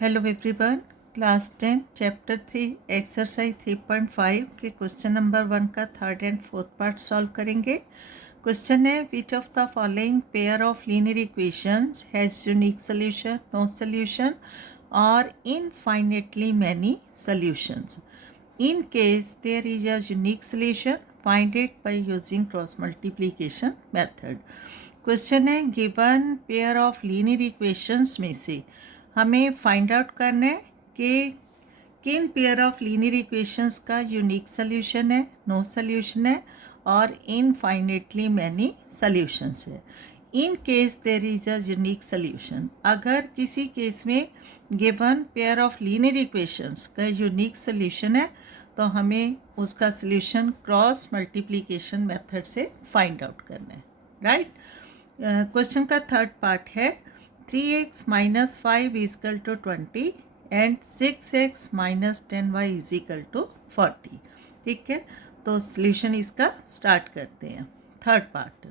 Hello everyone, class 10 chapter 3 exercise 3.5 के question number 1 का third and fourth part solve करेंगे। Question है, which of the following pair of linear equations has unique solution, no solution और infinitely many solutions. In case there is a unique solution, find it by using cross multiplication method. Question है, given pair of linear equations में से हमें find out करना है कि किन pair of linear equations का यूनिक सोल्यूशन है, नो सोल्यूशन है और इनफाइनेटली मैनी सोल्यूशंस है। In case there is a unique solution, अगर किसी केस में given pair of linear equations का यूनिक सोल्यूशन है तो हमें उसका सोल्यूशन क्रॉस मल्टीप्लिकेशन मेथड से फाइंड आउट करना है, राइट। क्वेश्चन का थर्ड पार्ट है, 3x minus 5 is equal to 20 and 6x minus 10y is equal to 40। ठीक है, तो सॉल्यूशन इसका स्टार्ट करते हैं। Third part,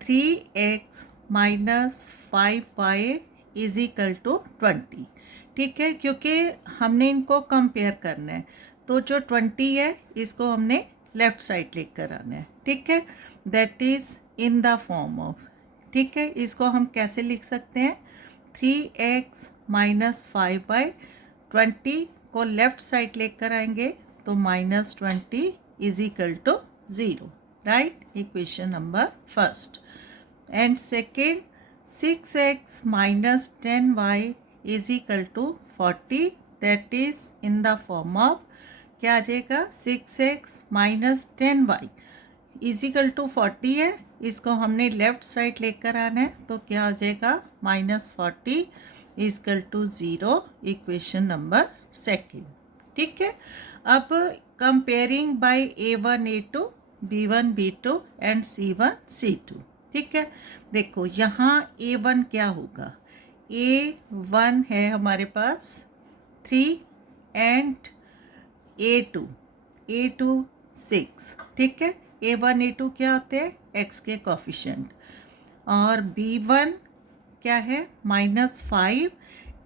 3x minus 5y is equal to 20। ठीक है, क्योंकि हमने इनको कंपेयर करना है तो जो 20 है इसको हमने लेफ्ट साइड लेकर आना है। ठीक है, that is in the form of, ठीक है, इसको हम कैसे लिख सकते हैं, 3x माइनस 5/20 को लेफ्ट साइड लेकर आएंगे तो -20 is equal to 0, right. Equation number first. And second, 6x minus 10y is equal to 40, that is in the form of, क्या आ जाएगा, 6x minus 10y is equal to 40 है, इसको हमने लेफ्ट साइड लेकर आना है तो क्या आ जाएगा, -40 is equal to 0। Equation number second. ठीक है, अब comparing bye A1 A2 B1 B2 and C1 C2। ठीक है, देखो यहाँ A1 क्या होगा, A1 है हमारे पास 3 एंड A2 6। ठीक है, A1 A2 क्या होते हैं, x के कोफिशिएंट, और B1 क्या है, -5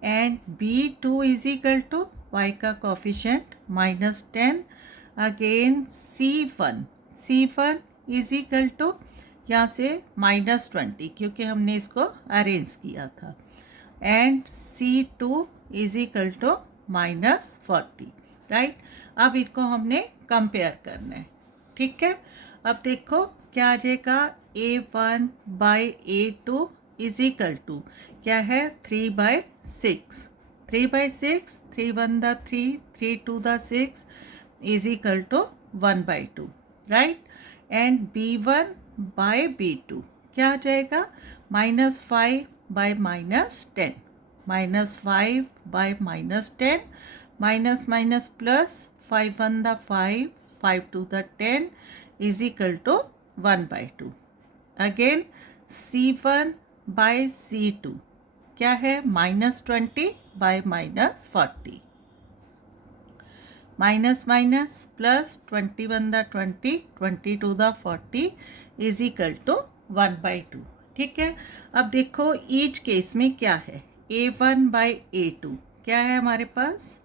and B2 is equal to y का coefficient -10। Again C1 is equal to, यहाँ से -20 क्योंकि हमने इसको अरेंज किया था, and C2 is equal to -40, right. अब इनको हमने कंपेयर करना है। ठीक है, अब देखो क्या आ जाएगा, A1/A2 इज इक्वल टू क्या है, 3/6, 3/6, 3 1 the 3, 3 2 the 6 is equal to 1/2, right. And B1/B2 क्या आ जाएगा, -5/-10, -5/-10, minus plus 5 1 the 5, 5 2 the 10 is equal to 1/2। Again C1/C2 क्या है, -20/-40, minus plus 21 the 20, 22 the 40 is equal to 1/2। ठीक है, अब देखो ईच केस में क्या है, A1/A2 क्या है हमारे पास,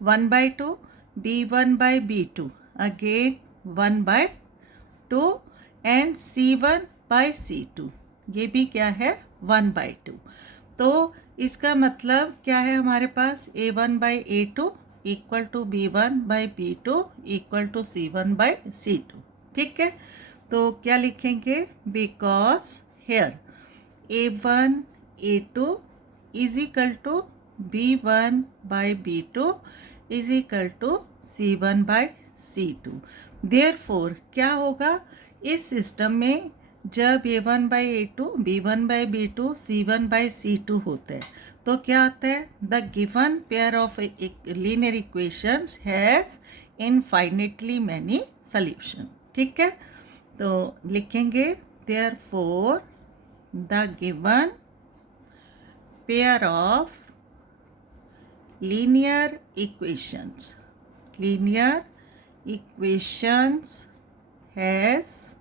1/2, B1/B2 अगेन 1/2 एंड C1/C2 ये भी क्या है, 1/2। तो इसका मतलब क्या है हमारे पास, A1/A2 equal to B1/B2 equal to C1/C2। ठीक है, तो क्या लिखेंगे, because here A1 A2 is equal to B1/B2 is equal to C1/C2। Therefore क्या होगा, इस सिस्टम में जब A1/A2 B1/B2 C1/C2 होता है तो क्या आता है, the given pair of linear equations has infinitely many solution. ठीक है, तो लिखेंगे, therefore the given pair of linear equations has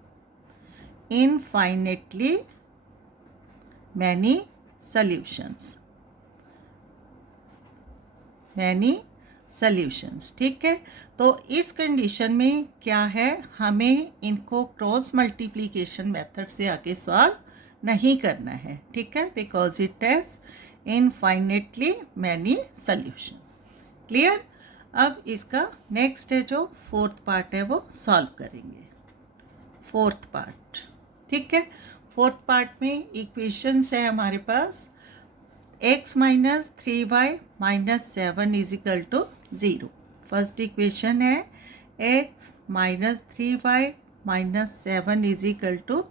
infinitely many solutions। Many solutions. ठीक है, तो इस कंडीशन में क्या है, हमें इनको क्रॉस मल्टीप्लिकेशन मेथड से आगे सॉल्व नहीं करना है। ठीक है, because it has infinitely many solution. Clear. अब इसका नेक्स्ट है जो फोर्थ पार्ट है वो सॉल्व करेंगे। फोर्थ पार्ट, ठीक है, फोर्थ पार्ट में इक्वेशंस है हमारे पास x minus 3y minus 7 is equal to 0। First equation है x minus 3y minus 7 is equal to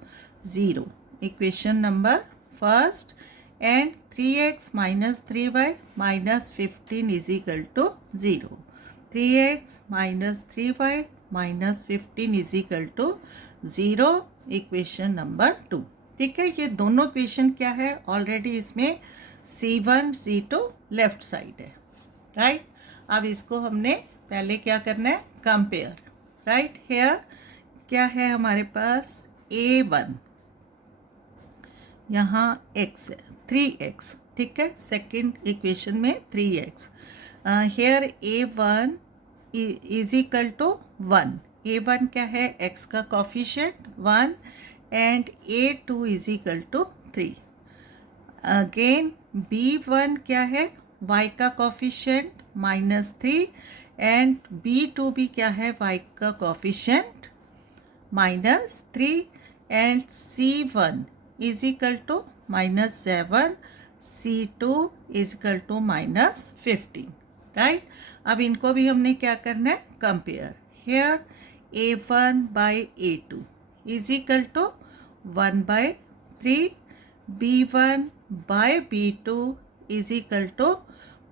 0, equation number first. And 3x minus 3y minus 15 is equal to 0, 3x minus 3y minus 15 is equal to 0, equation number 2। ठीक है, ये दोनों equation क्या है, already इसमें C1 C2 left side है, right. अब इसको हमने पहले क्या करना है, कंपेयर, राइट। हेयर क्या है हमारे पास, A1 यहाँ x है 3x, ठीक है, सेकेंड इक्वेशन में 3x। Hair A1 is equal to 1, A1 क्या है, x का coefficient 1 and A2 is equal to 3। Again B1 क्या है, y का कोफिशिएंट -3 एंड B2 भी क्या है, y का coefficient -3 and C1 is equal to -7, C2 is equal to -15, right. अब इनको भी हमने क्या करना है, compare. Here A1 by A2 is equal to 1/3, B1 by B2 is equal to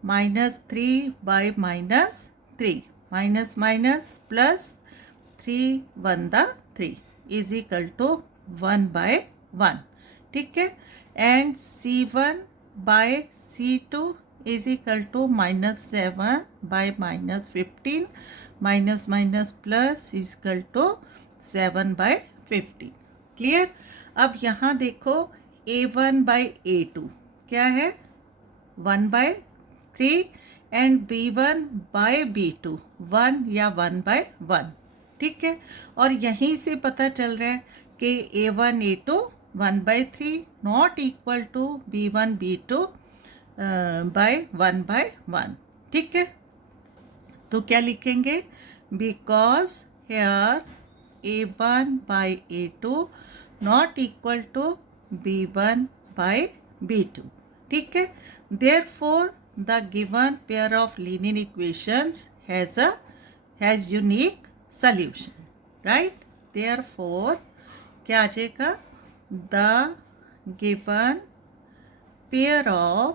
-3 by -3, minus minus plus 3 1 the 3 is equal to 1/1। ठीक है, and C1 by C2 is equal to -7 by -15, minus minus plus is equal to 7/15। Clear. अब यहाँ देखो A1 by A2 क्या है, 1/3 and B1 by B2 1 या 1/1। ठीक है, और यहीं से पता चल रहा है कि A1 A2 1/3 not equal to B1 B2 by 1/1। ठीक है, तो क्या लिखेंगे, because here A1 by A2 not equal to B1 by B2। ठीक है, therefore the given pair of linear equations has unique solution, right। therefore क्या आ जाएगा, the given pair of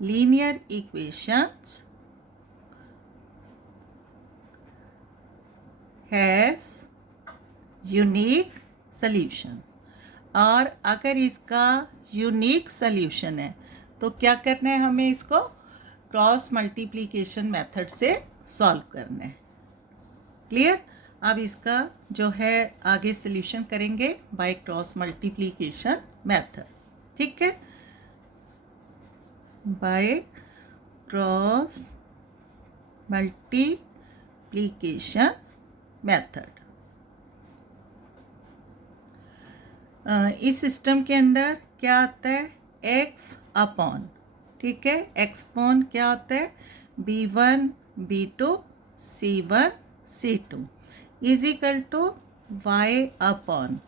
linear equations has unique solution। और अगर इसका unique solution है तो क्या करना है, हमें इसको क्रॉस मल्टीप्लिकेशन मेथड से सॉल्व करना है। क्लियर। अब इसका जो है आगे सल्यूशन करेंगे बाय क्रॉस मल्टीप्लिकेशन मेथड। ठीक है, बाय क्रॉस मल्टीप्लिकेशन मेथड। इस सिस्टम के अंदर क्या आता है, x अपॉन, ठीक है, x अपॉन क्या आता है, B1 B2 C1 C2 is equal to y upon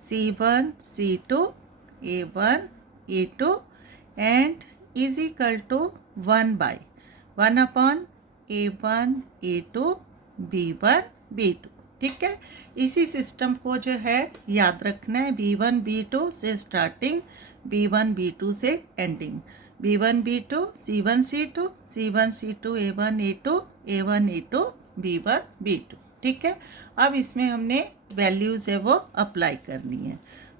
C1 C2 A1 A2 and is equal to 1 upon A1 A2 B1 B2। ठीक है, इसी सिस्टम को जो है याद रखना है, B1 B2 से स्टार्टिंग, B1 B2 से ending, B1 B2 C1 C2 C1 C2 A1 A2 A1 A2 B1 B2। ठीक है, अब इसमें हमने वैल्यूज़ है वो अप्लाई करनी है,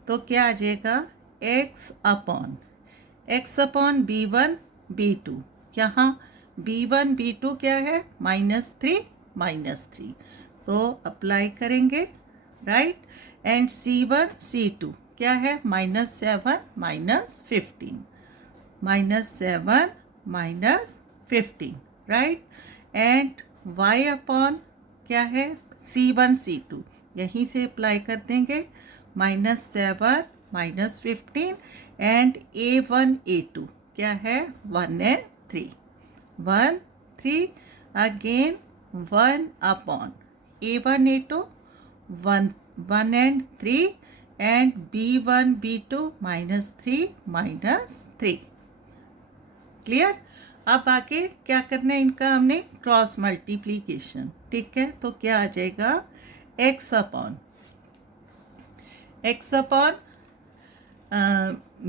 तो क्या आ जाएगा, x अपॉन B1 B2, यहाँ B1 B2 क्या है, -3 तो अप्लाई करेंगे, राइट। एंड C1 C2 क्या है, -7 -15, -7 -15 15, राइट। एंड y अपॉन क्या है, C1 C2, यहीं से अप्लाई कर देंगे, -7 -15 एंड A1 A2 क्या है 1 and 3, 1 3 again 1 upon A1 A2 1 and 3 and B1 B2 -3 -3। Clear. अब आगे क्या करना है, इनका हमने क्रॉस मल्टीप्लीकेशन, ठीक है। तो क्या आ जाएगा, x upon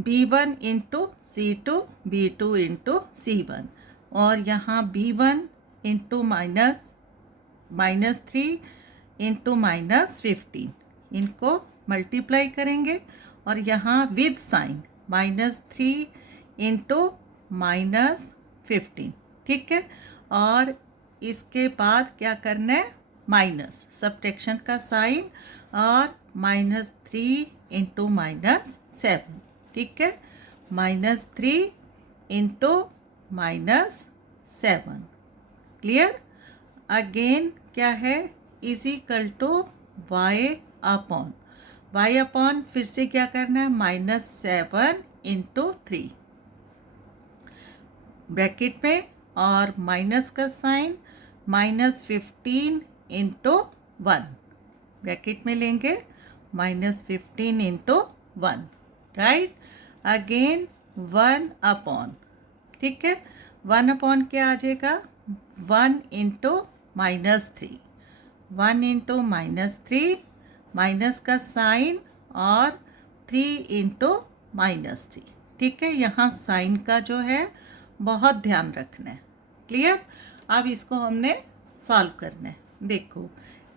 B1 into C2 B2 into C1, और यहाँ B1 इंटू -3 इंटू -15, इनको मल्टीप्लाई करेंगे, और यहाँ विद साइन -3 इंटू -15, ठीक है। और इसके बाद क्या करना है, माइनस सब्ट्रैक्शन का साइन, और -3 इंटू -7, ठीक है, -3 इंटू -7। क्लियर। अगेन क्या है, is equal to y upon फिर से क्या करना है, -7 इंटू 3 ब्रैकेट में, और माइनस का साइन -15 इंटू 1 ब्रैकेट में लेंगे, -15 इंटू 1, राइट। अगेन 1 अपॉन, ठीक है, 1 अपॉन क्या आ जाएगा, 1 इंटू -3, 1 इंटू -3, माइनस का साइन, और 3 इंटू -3, ठीक है। यहाँ साइन का जो है बहुत ध्यान रखना है। क्लियर। अब इसको हमने सॉल्व करना है। देखो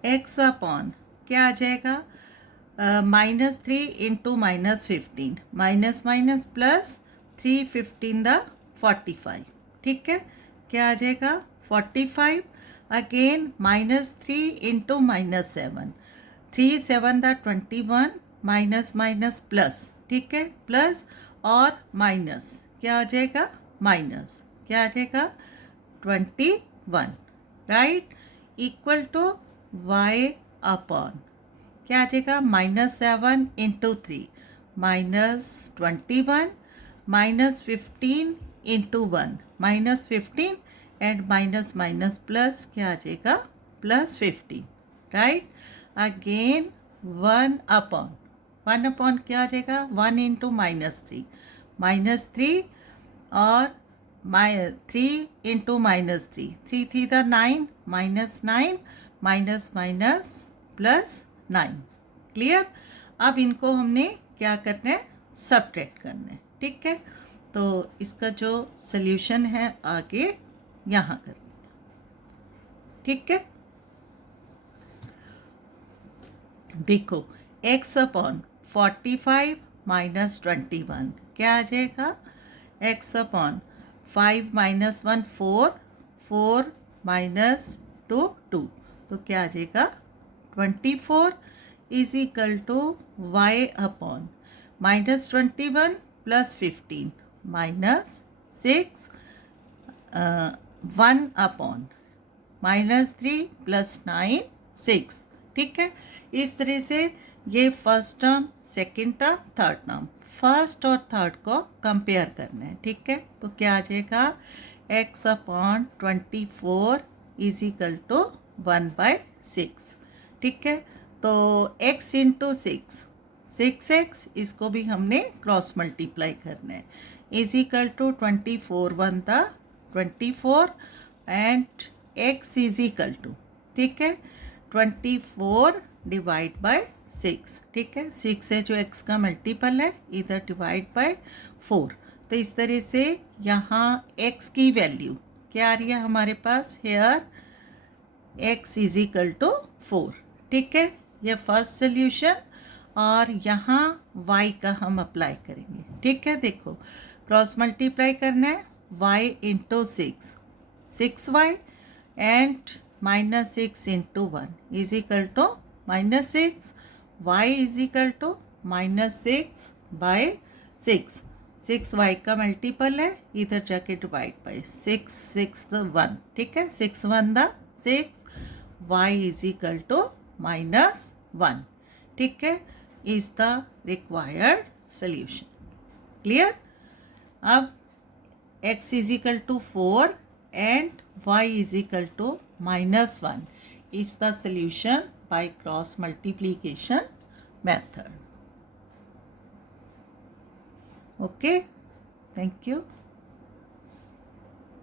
x अपॉन क्या आ जाएगा, -3 into -15, minus minus plus 3 15 the 45, ठीक है, क्या आ जाएगा 45। Again -3 into -7, 3 7 the 21, minus minus plus, ठीक है, प्लस और माइनस क्या आ जाएगा, माइनस क्या आ जाएगा 21, right, equal to y upon क्या आ जाएगा, -7 into 3, -21, -15 into 1, -15 and minus minus plus क्या आ जाएगा, +15, राइट। अगेन 1 अपॉन क्या आ जाएगा, 1 इंटू -3, -3 और 3 into -3, 3 3 the 9, -9 minus minus +9। Clear. अब इनको हमने क्या करना है, सब्ट्रैक्ट करना है, ठीक है। तो इसका जो सल्यूशन है आगे यहाँ कर देंगे, ठीक है। देखो x अपॉन 45 -21 क्या आ जाएगा, x अपॉन 5 -1 4, 4 -2 2, तो क्या आ जाएगा 24 is equal to y upon -21 + 15 -6 1 upon -3 + 9 6, ठीक है। इस तरह से ये first term, second term, third term, first और थर्ड को कंपेयर करना है, ठीक है। तो क्या आ जाएगा, x upon 24 is equal to 1/6, ठीक है। तो x इंटू 6x, इसको भी हमने क्रॉस मल्टीप्लाई करना है, is equal to 24 1 the 24 and x is equal to, ठीक है, 24 डिवाइड बाय 6, ठीक है, 6 है जो x का मल्टीपल है, इधर डिवाइड बाय 4। तो इस तरह से यहाँ x की वैल्यू क्या आ रही है हमारे पास, here x is equal to 4, ठीक है, ये फर्स्ट सोल्यूशन। और यहाँ y का हम अप्लाई करेंगे, ठीक है। देखो क्रॉस मल्टीप्लाई करना है, y into 6y and -6 into 1 is equal to -6, y is equal to -6/6, 6 y का मल्टीपल है, इधर जाके डिवाइड बाई 6 6 1, ठीक है, 6 1 the 6, y is equal to -1, ठीक है, is the required solution. Clear. अब x is equal to 4 and y is equal to -1 is the solution by cross multiplication method. Okay, thank you.